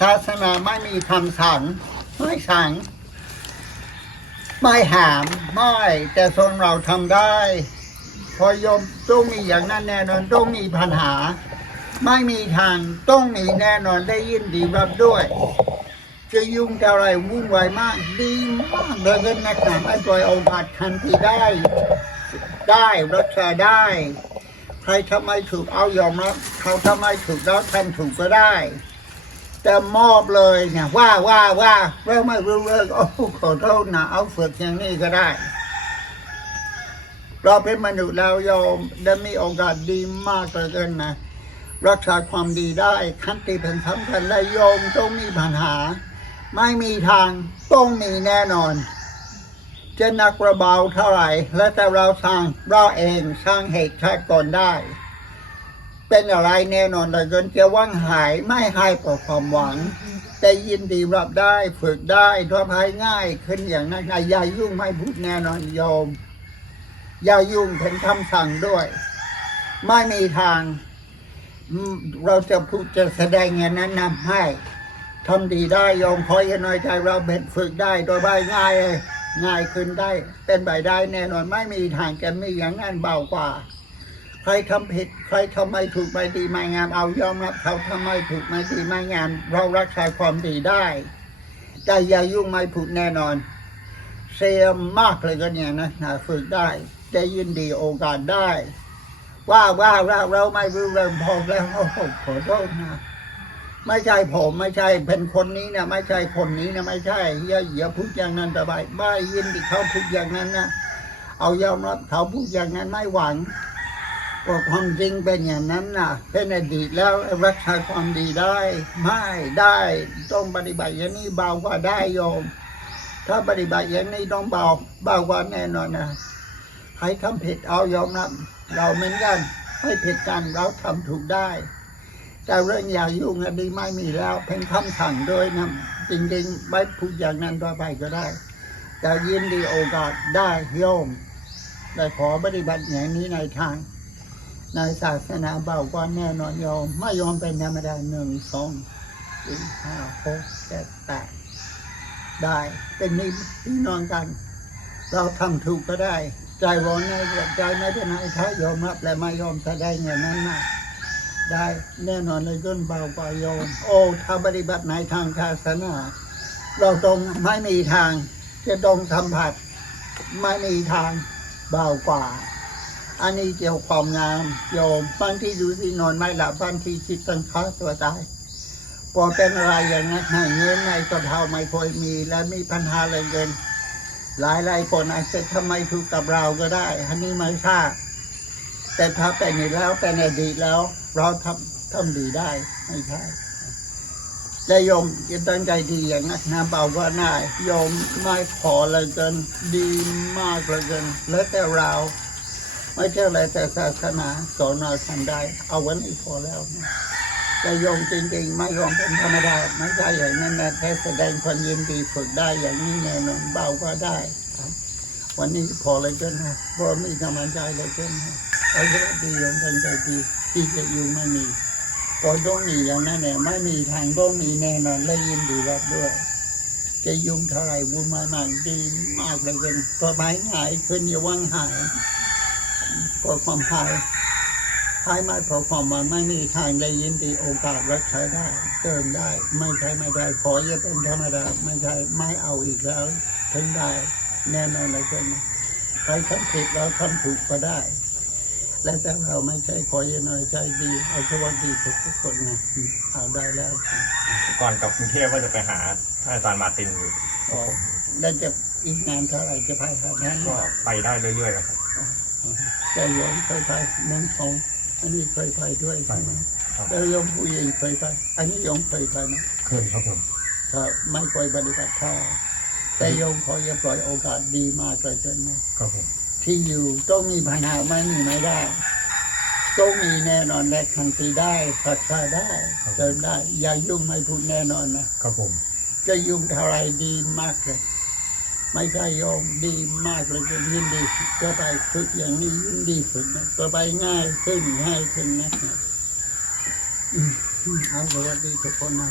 ศาสนาไม่มีคำสั่งไม่สั่ง ไม่หาม ไม่ แต่ส่วนเราทำได้ พอยมต้องมีอย่างนั้นแน่นอนต้องมีปัญหา ไม่มีทางต้องมีแน่นอนได้ยินดีรับด้วย จะยุ่งเท่าไรวุ่นวายมาก ดีมากเลยกันนักหนาไม่ปล่อยโอกาสทันทีได้ ได้รักษาได้ใครทำไมถูกเอายอมรับเขาทำไมถูกแล้วทำถูกก็ได้ แต่มอบเลยเนี่ยว่าว่าว่าเราไม่รู้เรื่องโอ้ขอโทษนะเอาฝึกอย่างนี้ก็ได้ เราเป็นมนุษย์แล้วยอมได้มีโอกาสดีมากเหลือเกินนะรักษาความดีได้คันติเป็นสำคัญและโยมต้องมีปัญหา ไม่มีทางต้องมีแน่นอน จะนักระเบาเท่าไหร่ แล้วแต่เราสร้างเราเองสร้างเหตุชาติก่อนได้ เป็นอะไรแน่นอนเลยจนจะว่างหายไม่หายเปล่าความหวัง แต่ยินดีรับได้ฝึกได้ทั่วภายง่ายขึ้นอย่างนั้นนะอย่ายุ่งไม่พูดแน่นอนโยม อย่ายุ่งเป็นคำสั่งด้วย ไม่มีทางอืมเราจะพูดจะแสดงอย่างนั้นนำให้ทำดีได้ยอมคอยน้อยใจเราเป็นฝึกได้โดยใบง่ายเลยง่ายขึ้นได้ เป็นใบได้แน่นอนไม่มีทางจะมีอย่างนั้นเบากว่า ใครทำผิด ใครทำไม่ถูกไม่ดีไม่งามเอายอมรับเขาทำไม่ถูกไม่ดีไม่งาม เรารักษาความดีได้แต่อย่ายุ่งไม่ผูกแน่นอน เสียมากเลยก็เนี่ยนะนะฝึกได้จะยินดีโอกาสได้ ว่าว่าเราเราไม่รู้เรื่องพอแล้วขอโทษนะไม่ใช่ผมไม่ใช่เป็นคนนี้นะไม่ใช่คนนี้นะไม่ใช่อย่าอย่าพูดอย่างนั้นแต่ไปไม่ยินดีเขาพูดอย่างนั้นนะเอายอมรับเขาพูดอย่างนั้นไม่หวัง ว่าความจริงเป็นอย่างนั้นนะเป็นอดีตแล้วรักษาความดีได้ ไม่ได้ต้องปฏิบัติอย่างนี้เบากว่าได้โยม ถ้าปฏิบัติอย่างนี้ต้องเบาเบากว่าแน่นอนนะใครทำผิดเอายอมรับเราเหมือนกันไม่ผิดกันเราทำถูกได้ แต่เรื่องอย่ายุ่งอันนี้ไม่มีแล้วเป็นคำสั่งโดยนะจริงๆไม่พูดอย่างนั้นต่อไปก็ได้ แต่ยินดีโอกาสได้โยมได้ขอปฏิบัติอย่างนี้ในทาง ในศาสนาเบากว่าแน่นอนโยมไม่ยอมเป็นธรรมดาหนึ่งสองสี่ห้าหกเจ็ดแปดได้เป็นนี่พี่น้องกัน เราทำถูกก็ได้ ใจร้อนในใจไม่เป็นไรถ้ายอมรับและไม่ยอมแสดงอย่างนั้นนะได้แน่นอนเลยต้นเบากว่าโยม โอ้ถ้าปฏิบัติในทางศาสนา เราต้องไม่มีทางจะต้องสัมผัส ไม่มีทางเบากว่า อันนี้เกี่ยวความงามโยมบางที่ดูสินอนไม่หลับบางที่คิดตั้งฆ่าตัวตายพอเป็นอะไรอย่างนั้นให้เงินในกระเป๋าไม่ค่อยมี และมีปัญหาอะไรเกินหลายหลายคนอาจจะทำไมถูกกับเราก็ได้ อันนี้ไม่ทราแต่ถ้าเป็นอีกแล้วเป็นอดีตแล้ว เราทำทำดีได้ไม่ใช่และโยมจะตั้งใจดีอย่างนักนะเบาว่าน่ายโยมไม่ขอเลยเกินดีมากเลยเกินแล้วแต่เรา ไม่ใช่อะไรแต่ศาสนาสอนเราทำได้ เอาไวันนี้พอแล้วนะแต่โยมจริงๆ ไม่ยอมเป็นธรรมดาไม่ใช่อย่างนั้นนะแค่แสดงความยินดีฝึกได้อย่างนี้แน่นอนเบาก็ได้ครับ วันนี้พอเลยกันนะพอมีกำลังใจเลยกันนะเอาเรื่องดีโยมตั้งใจดีที่จะอยู่ไม่มีก็ต้องมีอย่างนั้นแน่ไม่มีทางต้องมีแน่นอนและยินดีรับด้วย จะยุ่งเท่าไรวุ่นวายมากดีมากเลยกันตัวไม้หายขึ้นอย่าว่างหาย พอความหายหายไม่พอความมันไม่มีทางได้ยินดีโอกาสรักษาได้เติมได้ ไม่ใช่ไม่ได้ขออย่าเป็นธรรมดาไม่ใช่ไม่เอาอีกแล้วถึงได้แน่นอนเลยกันใครทำผิดเราทำถูกก็ได้ และแต่เราไม่ใช่ขออย่าน้อยใจดีเอาสวัสดีทุกทุกๆคนนะอืมเอาได้แล้วก่อนกลับกรุงเทพว่าจะไปหาท่านอาจารย์มาร์ตินอยู่อ๋อแล้วจะอีกนานเท่าไหร่จะไปหานั้นก็ไปได้เรื่อยๆครับ จะโยมเคยไปเมืองทองอันนี้เคยไปด้วยใช่ไหมครับแล้วโยมผู้หญิงเคยไป อันนี้โยมเคยไปไหมเคยครับผมถ้าไม่เคยปฏิบัติข้อแต่โยมขออย่าปล่อยโอกาสดีมากเลยเกินนะครับผมที่อยู่ต้องมีปัญหาไม่มีไม่ได้ ต้องมีแน่นอนและทันทีได้พัดพาได้เติมได้ อย่ายุ่งไม่พูดแน่นอนนะครับผมจะยุ่งเท่าไรดีมากเลย ไม่ใช่โยมดีมากเลยจะยินดีก็ไปฝึกอย่างนี้ยิ่งดีฝึกนะก็ไปง่ายขึ้นง่ายขึ้นนะอืมเอาสวัสดีทุกคนนะ